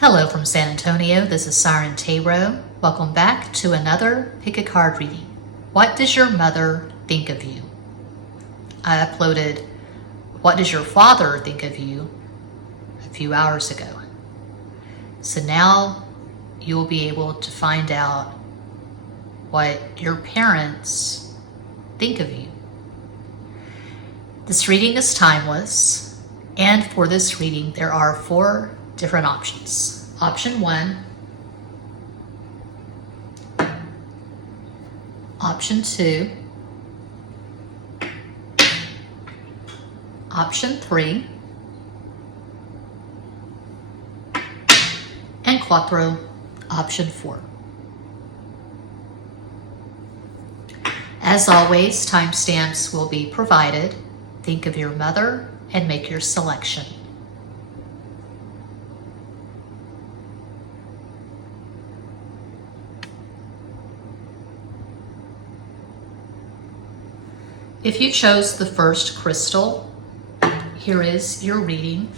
Hello from San Antonio, this is Siren Tarot. Welcome back to another Pick a Card reading. What does your mother think of you? I uploaded What does your father think of you a few hours ago. So now you'll be able to find out what your parents think of you. This reading is timeless, and for this reading there are 4 different options. Option 1, option 2, option 3, and Quattro, option 4. As always, timestamps will be provided. Think of your mother and make your selection. If you chose the first crystal, here is your reading.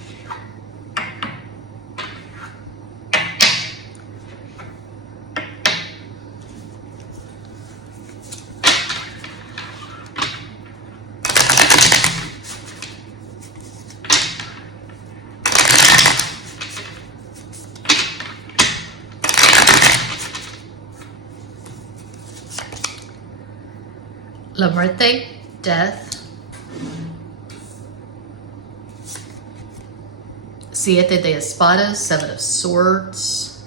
La Muerte, death. Siete de Espadas, 7 of Swords.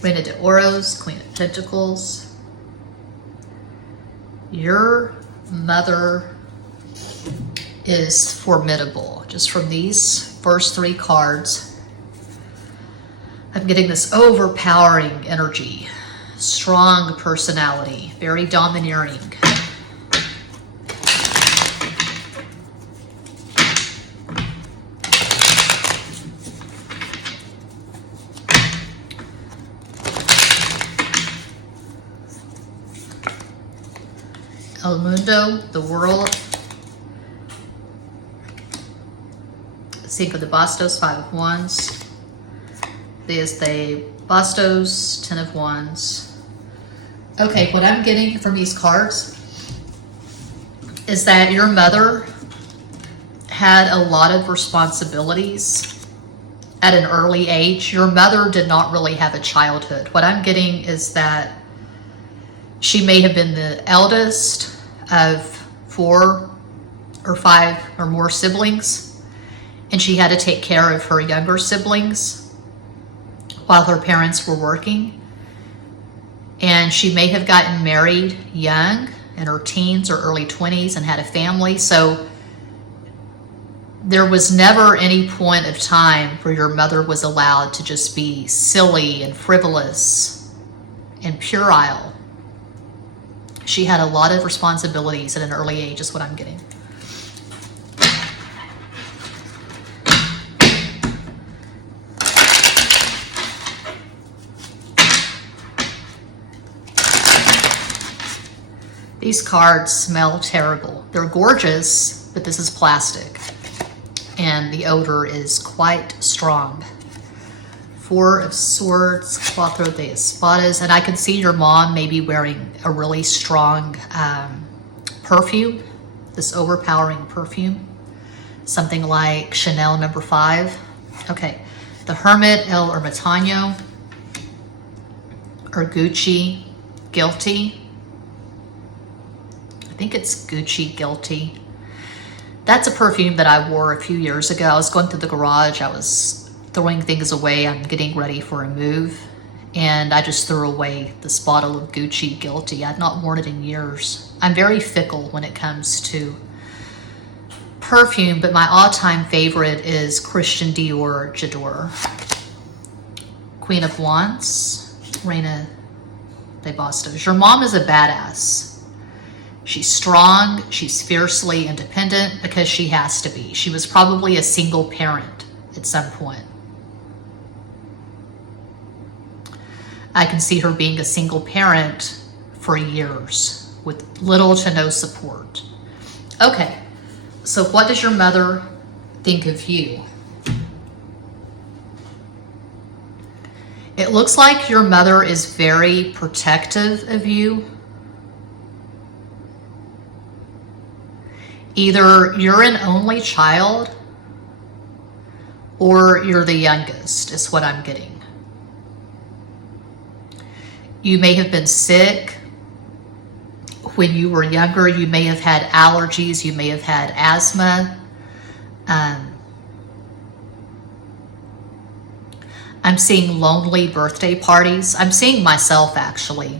Reina de Oros, Queen of Pentacles. Your mother is formidable. Just from these first 3 cards, I'm getting this overpowering energy. Strong personality, very domineering. El Mundo, the world. Cinco de Bastos, 5 of Wands. There's the Bastos, 10 of Wands. Okay, what I'm getting from these cards is that your mother had a lot of responsibilities at an early age. Your mother did not really have a childhood. What I'm getting is that she may have been the eldest of 4 or 5 or more siblings, and she had to take care of her younger siblings while her parents were working. And she may have gotten married young, in her teens or early 20s, and had a family. So there was never any point of time where your mother was allowed to just be silly and frivolous and puerile. She had a lot of responsibilities at an early age, is what I'm getting. These cards smell terrible. They're gorgeous, but this is plastic, and the odor is quite strong. 4 of Swords, Cuatro de Espadas, and I can see your mom maybe wearing a really strong perfume, this overpowering perfume, something like Chanel No. 5. Okay, the Hermit, El Ermitaño, or Gucci, Guilty. I think it's Gucci Guilty. That's a perfume that I wore a few years ago. I was going through the garage. I was throwing things away. I'm getting ready for a move, and I just threw away this bottle of Gucci Guilty. I've not worn it in years. I'm very fickle when it comes to perfume, but my all-time favorite is Christian Dior J'adore. Queen of Wands, Reina de Bastos. Your mom is a badass. She's strong, she's fiercely independent because she has to be. She was probably a single parent at some point. I can see her being a single parent for years with little to no support. Okay, so what does your mother think of you? It looks like your mother is very protective of you. Either you're an only child or you're the youngest, is what I'm getting. You may have been sick when you were younger. You may have had allergies. You may have had asthma. I'm seeing lonely birthday parties. I'm seeing myself, actually.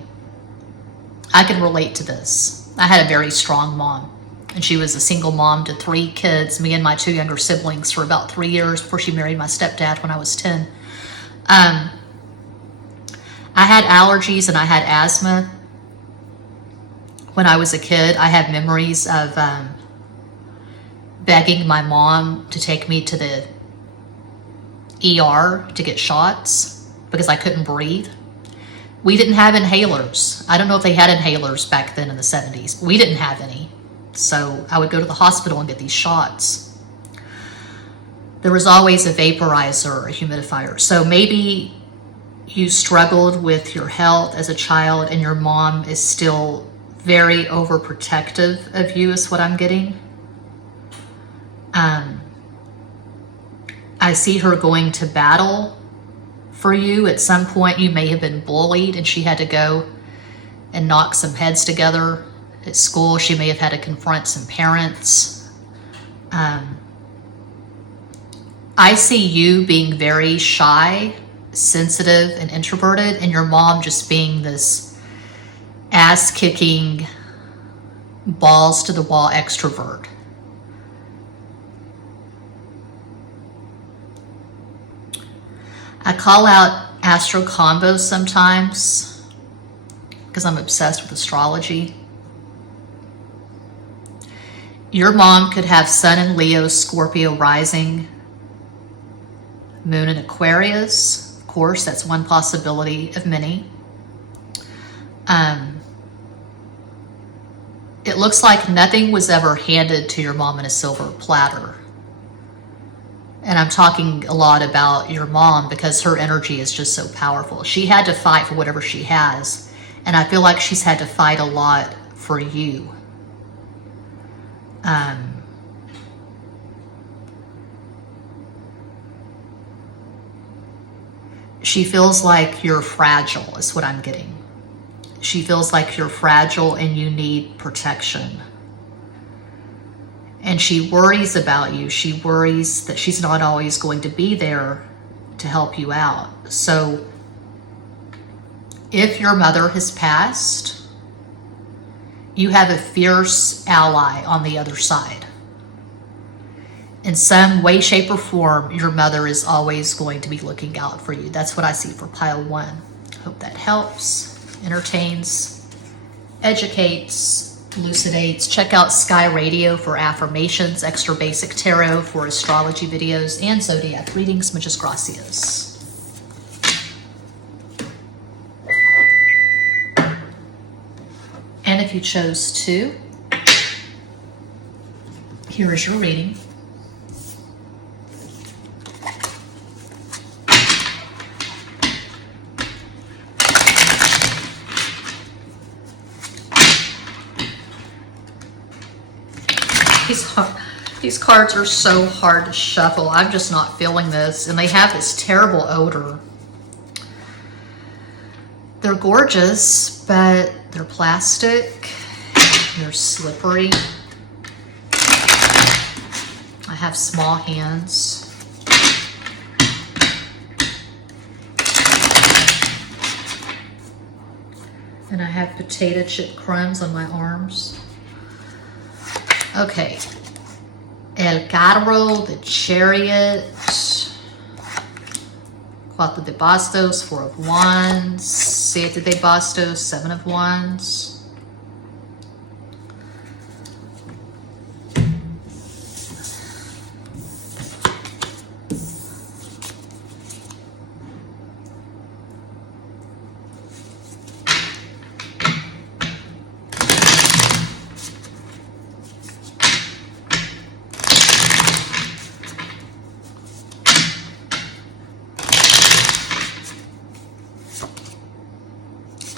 I can relate to this. I had a very strong mom, and she was a single mom to 3 kids, me and my 2 younger siblings, for about 3 years before she married my stepdad when I was 10. I had allergies and I had asthma. When I was a kid, I have memories of begging my mom to take me to the ER to get shots because I couldn't breathe. We didn't have inhalers. I don't know if they had inhalers back then in the 70s. We didn't have any. So I would go to the hospital and get these shots. There was always a vaporizer or a humidifier. So maybe you struggled with your health as a child and your mom is still very overprotective of you, is what I'm getting. I see her going to battle for you. At some point, you may have been bullied and she had to go and knock some heads together. At school, she may have had to confront some parents. I see you being very shy, sensitive, and introverted, and your mom just being this ass-kicking, balls-to-the-wall extrovert. I call out astro combos sometimes because I'm obsessed with astrology. Your mom could have Sun in Leo, Scorpio rising, Moon in Aquarius. Of course, that's one possibility of many. It looks like nothing was ever handed to your mom in a silver platter. And I'm talking a lot about your mom because her energy is just so powerful. She had to fight for whatever she has. And I feel like she's had to fight a lot for you. She feels like you're fragile, is what I'm getting. She feels like you're fragile and you need protection. And she worries about you. She worries that she's not always going to be there to help you out. So if your mother has passed, you have a fierce ally on the other side. In some way, shape, or form, your mother is always going to be looking out for you. That's what I see for pile 1. Hope that helps, entertains, educates, elucidates. Check out Sky Radio for affirmations, extra basic tarot for astrology videos, and zodiac readings. Muchas gracias. And if you chose to, here is your reading. These cards are so hard to shuffle. I'm just not feeling this. And they have this terrible odor. They're gorgeous, but they're plastic. They're slippery. I have small hands. And I have potato chip crumbs on my arms. Okay. El Carro, the Chariot, Cuatro de Bastos, 4 of Wands, Siete de Bastos, 7 of Wands.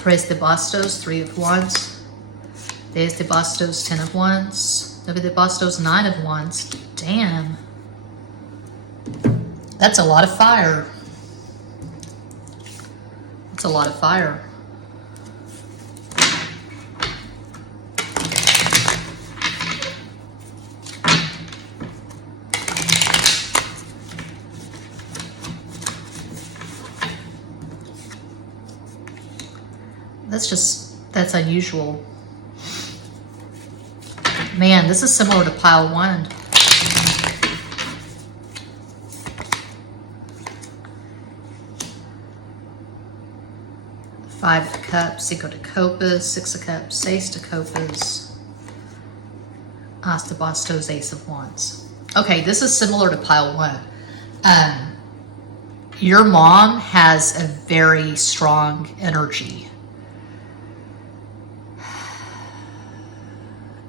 Tres de bastos, 3 of wands. Tres de bastos, 10 of wands. Nueve de bastos, 9 of wands. Damn. That's a lot of fire. That's a lot of fire. That's unusual. Man, this is similar to pile 1. Five of Cups, Cinco de Copas, Six of Cups, Seis de Copas, As de Bastos, Ace of Wands. Okay, this is similar to pile 1. Your mom has a very strong energy.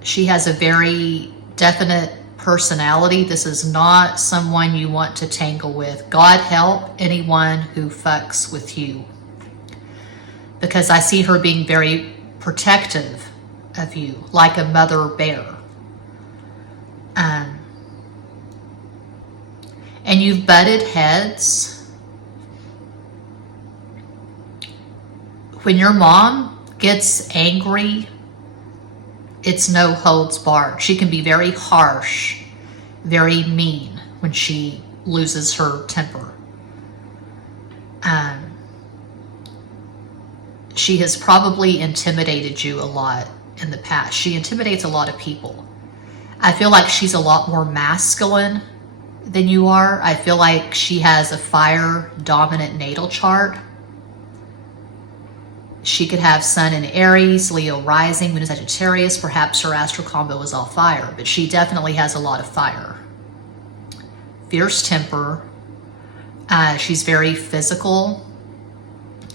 She has a very definite personality. This is not someone you want to tangle with. God help anyone who fucks with you. Because I see her being very protective of you, like a mother bear. And you've butted heads. When your mom gets angry, it's no holds barred. She can be very harsh, very mean when she loses her temper. She has probably intimidated you a lot in the past. She intimidates a lot of people. I feel like she's a lot more masculine than you are. I feel like she has a fire dominant natal chart. She could have Sun in Aries, Leo rising, Moon in Sagittarius. Perhaps her astral combo is all fire, but she definitely has a lot of fire. Fierce temper. She's very physical.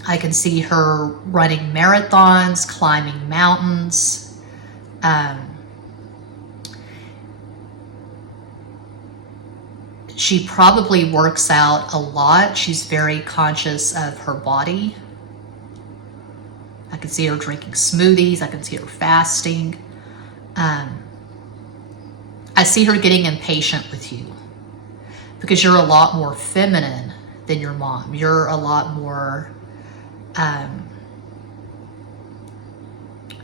I can see her running marathons, climbing mountains. She probably works out a lot. She's very conscious of her body. I can see her drinking smoothies. I can see her fasting. I see her getting impatient with you because you're a lot more feminine than your mom. You're a lot more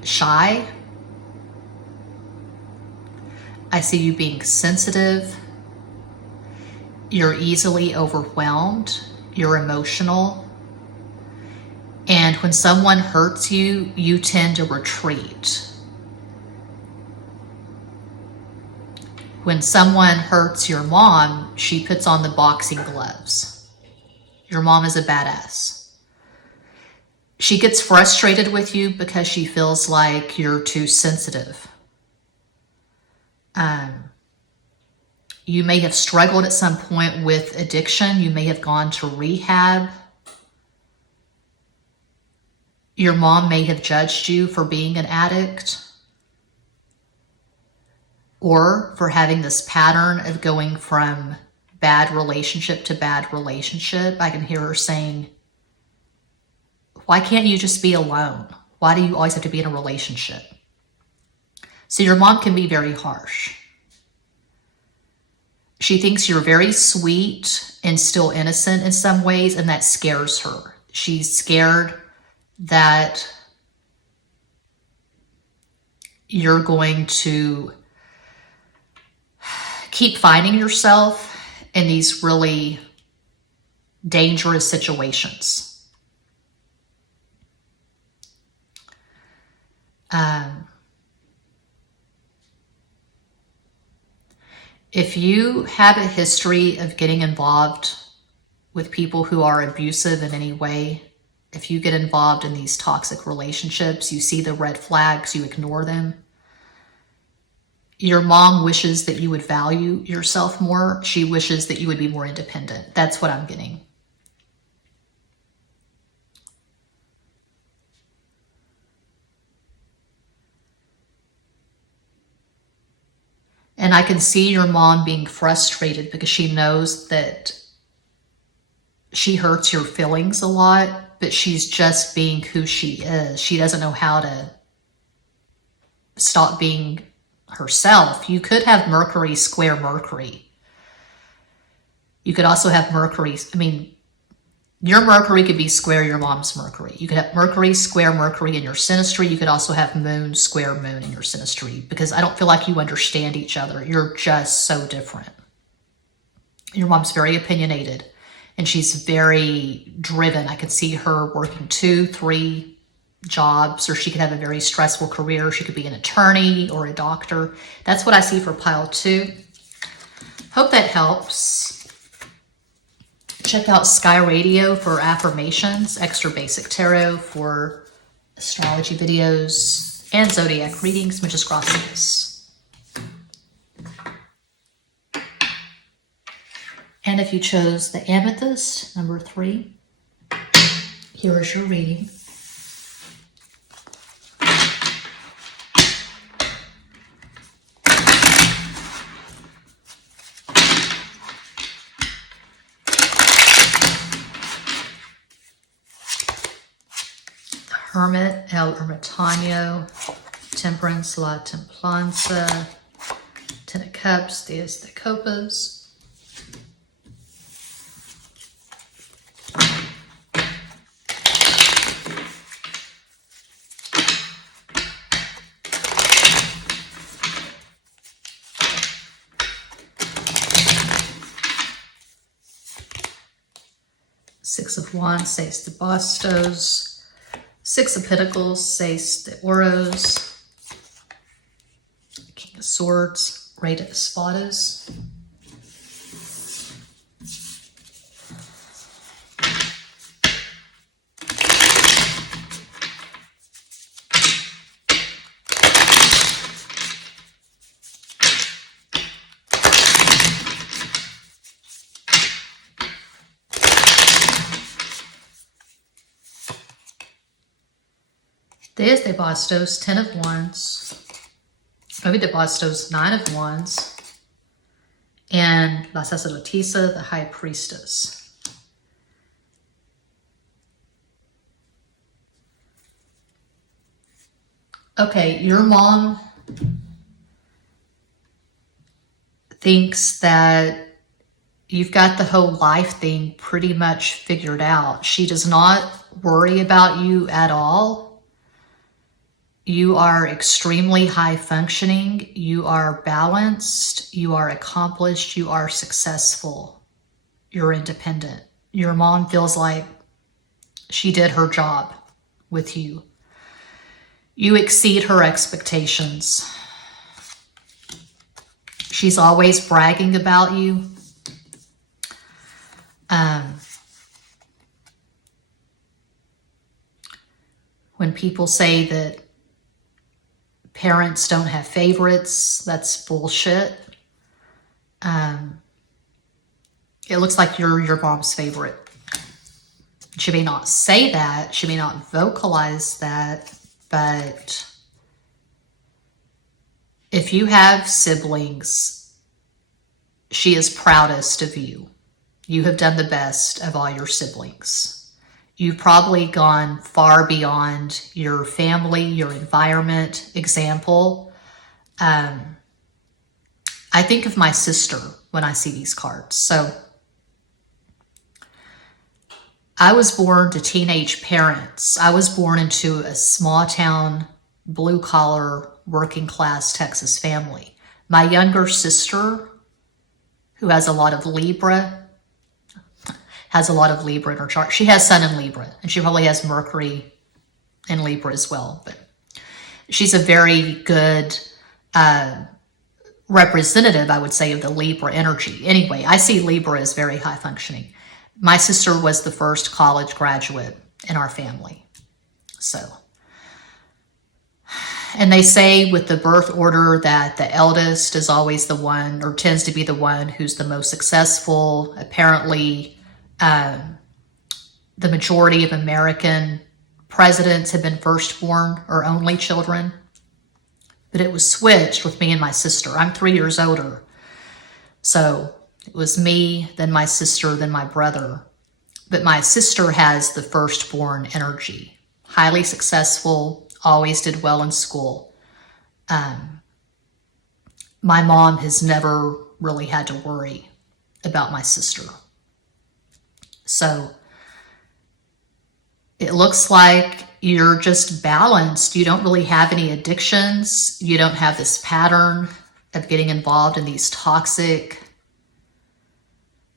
shy. I see you being sensitive. You're easily overwhelmed. You're emotional. And when someone hurts you, you tend to retreat. When someone hurts your mom, she puts on the boxing gloves. Your mom is a badass. She gets frustrated with you because she feels like you're too sensitive. You may have struggled at some point with addiction. You may have gone to rehab. Your mom may have judged you for being an addict or for having this pattern of going from bad relationship to bad relationship. I can hear her saying, why can't you just be alone? Why do you always have to be in a relationship? So your mom can be very harsh. She thinks you're very sweet and still innocent in some ways, and that scares her. She's scared that you're going to keep finding yourself in these really dangerous situations. If you have a history of getting involved with people who are abusive in any way, if you get involved in these toxic relationships, you see the red flags, you ignore them. Your mom wishes that you would value yourself more. She wishes that you would be more independent. That's what I'm getting. And I can see your mom being frustrated because she knows that she hurts your feelings a lot, but she's just being who she is. She doesn't know how to stop being herself. You could have Mercury square Mercury. You could also have Mercury, I mean, your Mercury could be square your mom's Mercury. You could have Mercury square Mercury in your synastry. You could also have Moon square Moon in your synastry, because I don't feel like you understand each other. You're just so different. Your mom's very opinionated and she's very driven. I could see her working 2, 3 jobs, or she could have a very stressful career. She could be an attorney or a doctor. That's what I see for pile 2. Hope that helps. Check out Sky Radio for affirmations, Extra Basic Tarot for astrology videos, and zodiac readings, Muchas gracias. And if you chose the amethyst, number 3, here is your reading. Hermit, El Ermitaño, Temperance, La Templanza, Ten of Cups, Diez de Copas. Six of Wands, Seis de Bastos. 6 of Pentacles, Seis de Oros, King of Swords, Rey de Espadas. Diez de Bastos, 10 of Wands, Nueve de Bastos, 9 of Wands, and La Sacerdotisa, the High Priestess. Okay, your mom thinks that you've got the whole life thing pretty much figured out. She does not worry about you at all. You are extremely high functioning. You are balanced. You are accomplished. You are successful. You're independent. Your mom feels like she did her job with you. You exceed her expectations. She's always bragging about you. When people say that parents don't have favorites, that's bullshit. It looks like you're your mom's favorite. She may not say that, she may not vocalize that, but if you have siblings, she is proudest of you. You have done the best of all your siblings. You've probably gone far beyond your family, your environment. Example, I think of my sister when I see these cards. So I was born to teenage parents. I was born into a small town, blue collar, working class Texas family. My younger sister, who has a lot of Libra, in her chart. She has Sun in Libra, and she probably has Mercury in Libra as well. But she's a very good representative, I would say, of the Libra energy. Anyway, I see Libra as very high functioning. My sister was the first college graduate in our family. So, and they say with the birth order that the eldest is always the one, or tends to be the one, who's the most successful. Apparently, the majority of American presidents have been firstborn or only children. But it was switched with me and my sister. I'm 3 years older. So it was me, then my sister, then my brother. But my sister has the firstborn energy. Highly successful, always did well in school. My mom has never really had to worry about my sister. So it looks like you're just balanced. You don't really have any addictions. You don't have this pattern of getting involved in these toxic,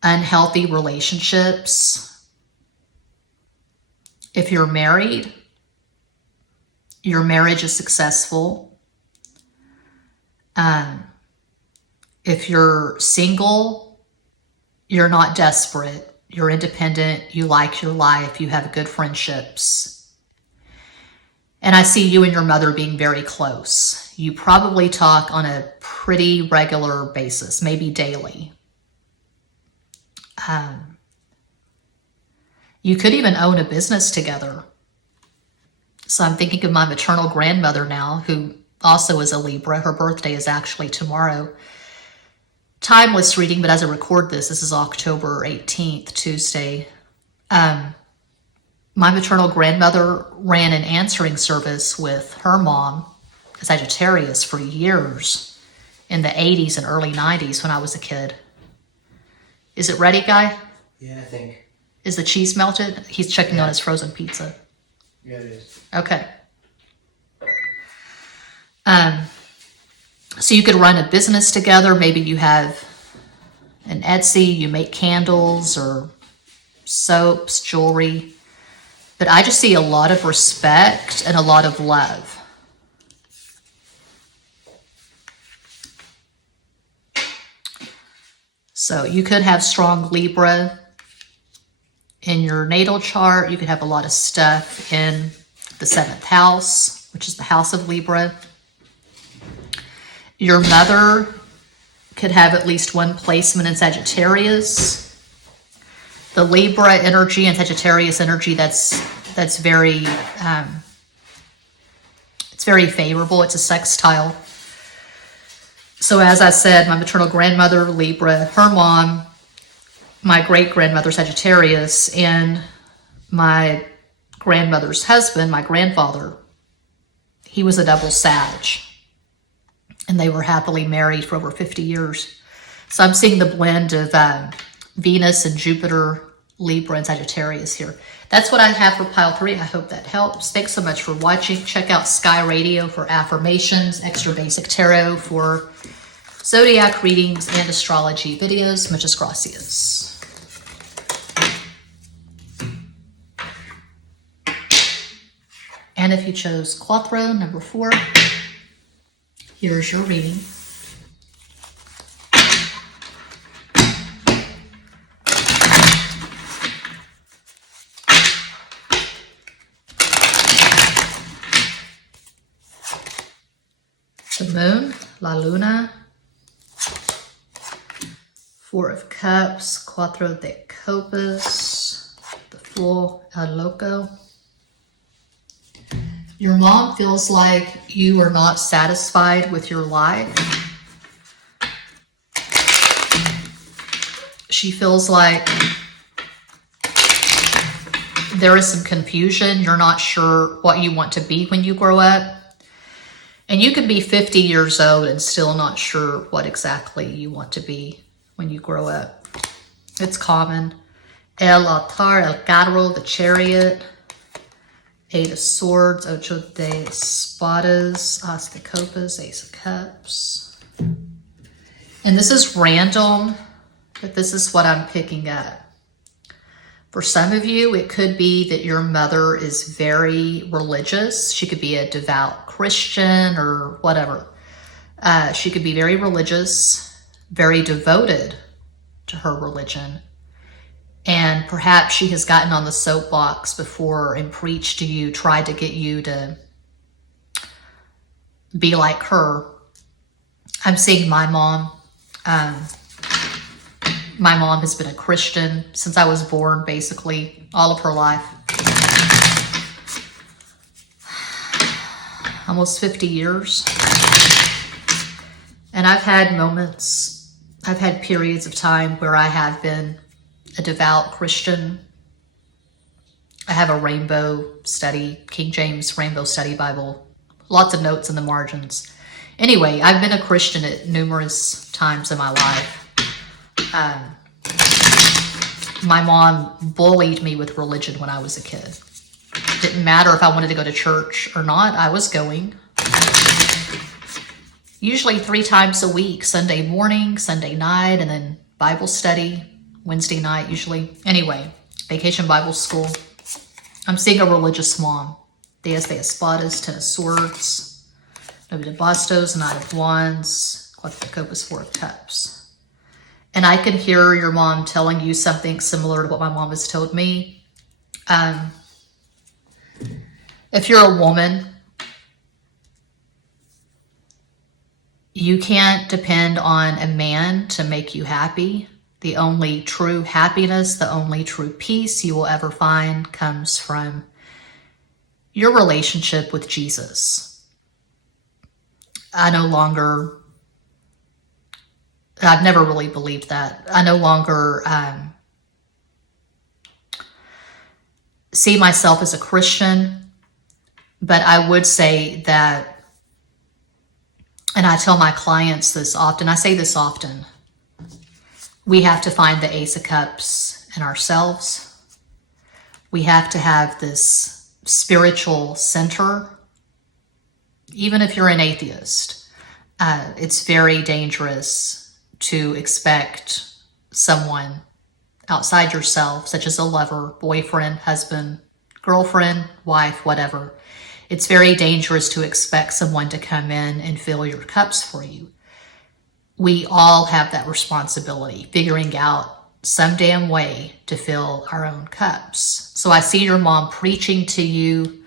unhealthy relationships. If you're married, your marriage is successful. If you're single, you're not desperate. You're independent. You like your life. You have good friendships. And I see you and your mother being very close. You probably talk on a pretty regular basis, maybe daily. You could even own a business together. So I'm thinking of my maternal grandmother now, who also is a Libra. Her birthday is actually tomorrow. Timeless reading, but as I record this is October 18th, Tuesday. My maternal grandmother ran an answering service with her mom, Sagittarius, for years in the 80s and early 90s when I was a kid. Is it ready, Guy? Yeah, I think. Is the cheese melted? He's checking on his frozen pizza. Yeah, it is. Okay. So you could run a business together. Maybe you have an Etsy, you make candles or soaps, jewelry. But I just see a lot of respect and a lot of love. So you could have strong Libra in your natal chart. You could have a lot of stuff in the 7th house, which is the house of Libra. Your mother could have at least one placement in Sagittarius. The Libra energy and Sagittarius energy, that's very, it's very favorable. It's a sextile. So as I said, my maternal grandmother, Libra, her mom, my great-grandmother, Sagittarius, and my grandmother's husband, my grandfather, he was a double Sag. And they were happily married for over 50 years. So I'm seeing the blend of Venus and Jupiter, Libra, and Sagittarius here. That's what I have for pile 3. I hope that helps. Thanks so much for watching. Check out Sky Radio for affirmations, extra basic tarot for zodiac readings and astrology videos. Muchas gracias. And if you chose Cuatro, number 4, here's your reading. The moon, la luna, 4 of cups, cuatro de copas, the fool, el loco. Your mom feels like you are not satisfied with your life. She feels like there is some confusion. You're not sure what you want to be when you grow up. And you can be 50 years old and still not sure what exactly you want to be when you grow up. It's common. El altar, el carro, the chariot. 8 of swords, ocho de espadas, as de copas, ace of cups. And this is random, but this is what I'm picking up. For some of you, it could be that your mother is very religious. She could be a devout Christian or whatever. She could be very religious, very devoted to her religion. And perhaps she has gotten on the soapbox before and preached to you, tried to get you to be like her. I'm seeing my mom. My mom has been a Christian since I was born, basically, all of her life. Almost 50 years. And I've had moments, I've had periods of time where I have been a devout Christian, I have a rainbow study, King James Rainbow Study Bible. Lots of notes in the margins. Anyway, I've been a Christian at numerous times in my life. My mom bullied me with religion when I was a kid. Didn't matter if I wanted to go to church or not, I was going. Usually 3 times a week, Sunday morning, Sunday night, and then Bible study, Wednesday night usually. Anyway, vacation Bible school. I'm seeing a religious mom. Diez de espadas, 10 of swords, Nueve de bastos, 9 of wands, Cuatro de copas, 4 of cups. And I can hear your mom telling you something similar to what my mom has told me. If you're a woman, you can't depend on a man to make you happy. The only true happiness, the only true peace you will ever find comes from your relationship with Jesus. I've never really believed that. I no longer see myself as a Christian, but I would say that, and I tell my clients this often, I say this often, we have to find the Ace of Cups in ourselves. We have to have this spiritual center. Even if you're an atheist, it's very dangerous to expect someone outside yourself, such as a lover, boyfriend, husband, girlfriend, wife, whatever. It's very dangerous to expect someone to come in and fill your cups for you. We all have that responsibility, figuring out some damn way to fill our own cups. So I see your mom preaching to you,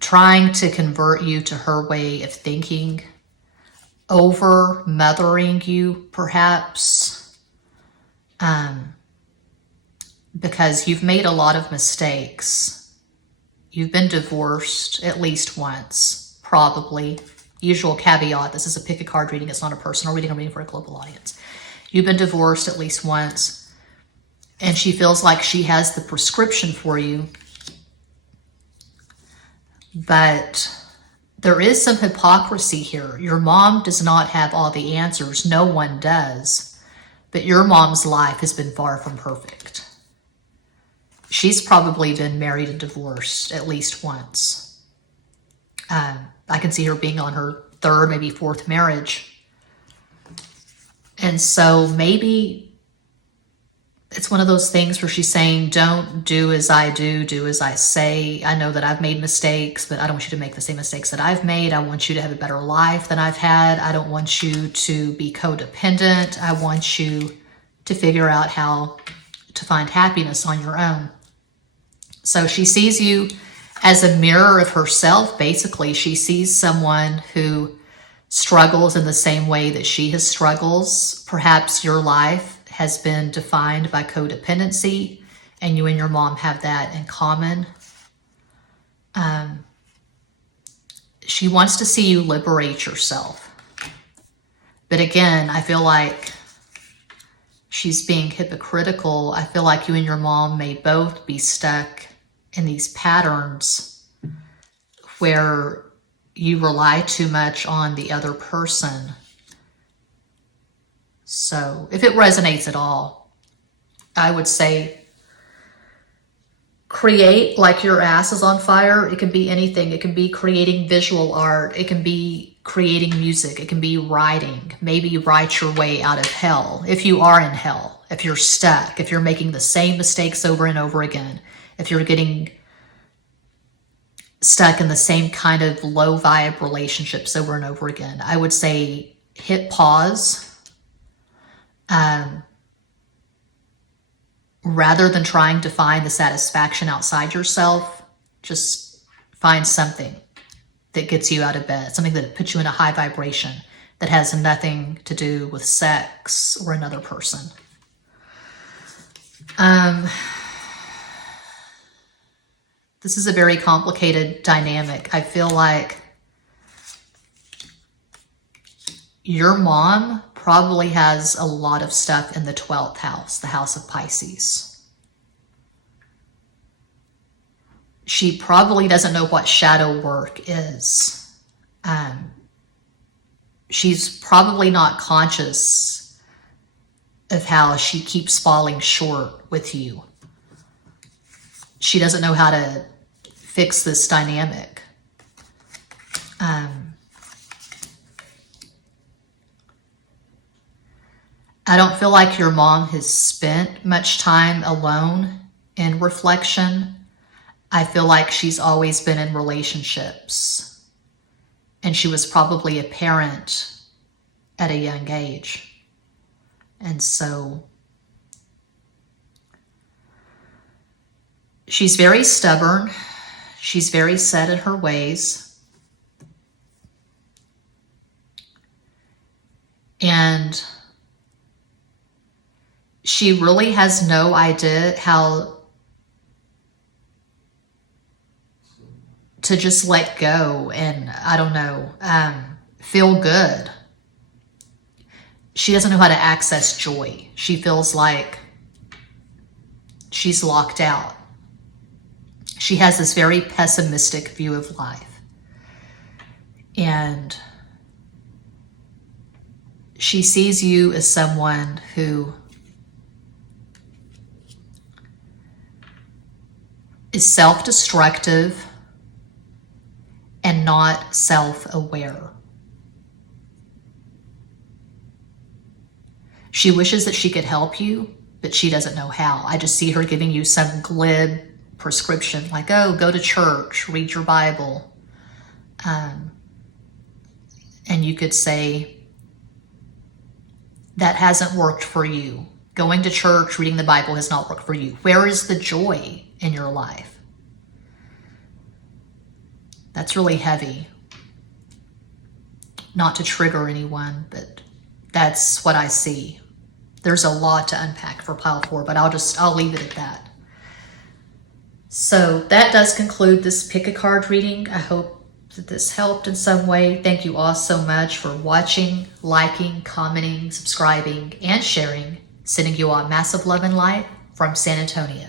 trying to convert you to her way of thinking, over mothering you perhaps, because you've made a lot of mistakes. You've been divorced at least once, probably. Usual caveat, this is a pick a card reading, it's not a personal reading, I'm reading for a global audience. You've been divorced at least once, and she feels like she has the prescription for you. But there is some hypocrisy here. Your mom does not have all the answers. No one does. But your mom's life has been far from perfect. She's probably been married and divorced at least once. I can see her being on her 3rd, maybe 4th marriage. And so maybe it's one of those things where she's saying, don't do as I do as I say. I know that I've made mistakes, but I don't want you to make the same mistakes that I've made. I want you to have a better life than I've had. I don't want you to be codependent. I want you to figure out how to find happiness on your own. So she sees you as a mirror of herself. Basically, she sees someone who struggles in the same way that she has struggles. Perhaps your life has been defined by codependency, and you and your mom have that in common. She wants to see you liberate yourself. But again, I feel like she's being hypocritical. I feel like you and your mom may both be stuck in these patterns where you rely too much on the other person. So if it resonates at all, I would say create like your ass is on fire. It can be anything. It can be creating visual art. It can be creating music. It can be writing. Maybe you write your way out of hell. If you are in hell, if you're stuck, if you're making the same mistakes over and over again, if you're getting stuck in the same kind of low vibe relationships over and over again, I would say hit pause. Rather than trying to find the satisfaction outside yourself, just find something that gets you out of bed, something that puts you in a high vibration that has nothing to do with sex or another person. This is a very complicated dynamic. I feel like your mom probably has a lot of stuff in the 12th house, the house of Pisces. she probably doesn't know what shadow work is. She's probably not conscious of how she keeps falling short with you. She doesn't know how to fix this dynamic. I don't feel like your mom has spent much time alone in reflection. I feel like she's always been in relationships, and she was probably a parent at a young age. And so she's very stubborn. She's very set in her ways. And she really has no idea how to just let go and, I don't know, feel good. She doesn't know how to access joy. She feels like she's locked out. She has this very pessimistic view of life. And she sees you as someone who is self-destructive and not self-aware. She wishes that she could help you, but she doesn't know how. I just see her giving you some glib prescription, like, oh, go to church, read your Bible. And you could say, that hasn't worked for you. Going to church, reading the Bible has not worked for you. Where is the joy in your life? That's really heavy. Not to trigger anyone, but that's what I see. There's a lot to unpack for pile 4, but I'll leave it at that. So that does conclude this pick a card reading. I hope that this helped in some way. Thank you all so much for watching, liking, commenting, subscribing, and sharing. Sending you all massive love and light from San Antonio.